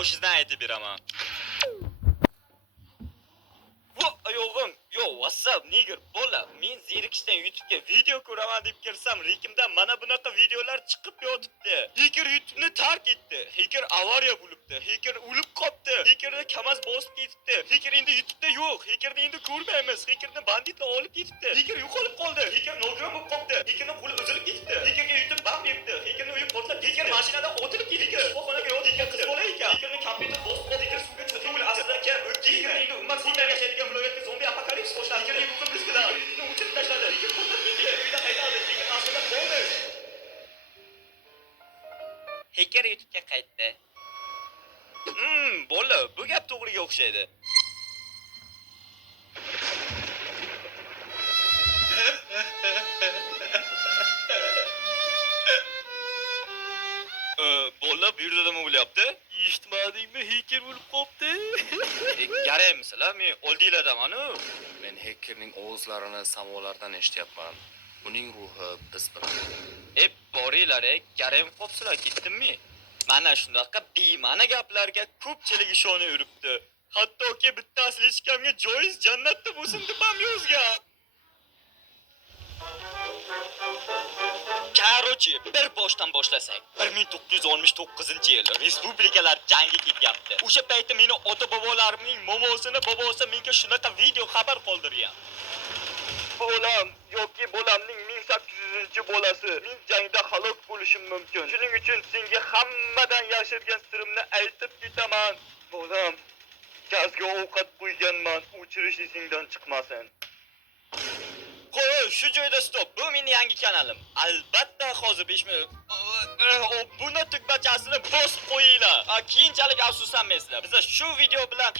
boshidan aytib beraman. Ayog'im, yo, WhatsApp nigger bola. Men zerikishdan YouTube'ga video ko'raman deb kirsam, rekimdan mana bunaqa videolar chiqib yotibdi. Hacker YouTube'ni tark etdi. Hacker avariya bo'libdi. Hacker o'lib qopti. Hackerni Kamaz bosib ketibdi. Hacker endi YouTube'da yo'q. Hackerni endi ko'rmaymiz. Hackerni banditlar olib ketibdi. Hacker yo'qolib qoldi. Hacker nogiron bo'lib qoldi. Hackerning qo'li uzilib ketibdi. Hackerga YouTube bam beribdi. Hackerning uyi portlab, hacker mashinadan otilib ketdi. Shifoxonaga yotib hacker qiz bola ekan. Hackerning kompyuter bosib qoldi. Hacker suvga cho'kib aslida aka hacker endi ummat zombilar yashaydigan viloyatga zombi apokalips boshladi. Hacker yo'qib biz bilan o'chirib tashladi. Hacker portlab ketdi. Uyda qaydadi. Hacker aslida bo'ldi. Hacker YouTube'ga qaytdi. Bola, bu gap to'g'riga o'xshaydi. Bola bu yerda nima bo'lyapti? Eshitmadingmi? Hacker bo'lib qopti. Garamsizlar, men oldinglardaman-ku. Men hackerning ovozlarini samolardan eshityapman. Uning ruhi biz bilan. Boringlar, garam qopsizlar, ketdimmi? Mana shunaqa bema'ni gaplarga ko'pchilik ishonib yuribdi. Hattoki bittasi hechkamga joiz jannatda bo'lsin deb ham yozgan. Qarochi, bir boshdan boshlasak. 1969-yil respublikalar jangi ketyapti. O'sha paytda meni ota-bobolarimning momosini bobosi menga shunaqa video xabar qoldirgan. Bolam yoki bolamning 1800-bolasi men jangda halok bo'lishim mumkin. Shuning uchun senga hammadan yashirgan sirimni aytib ketaman. Bolam, gazga ovqat qo'yganman, o'chirish esingdan chiqmasin. Qo'y, shu joyda stop. Bu mening yangi kanalim. Albatta hozir 5 minut. Buni tugmachasini bosib qo'yinglar. Keyinchalik afsuslanmaysizlar. Biz shu video bilan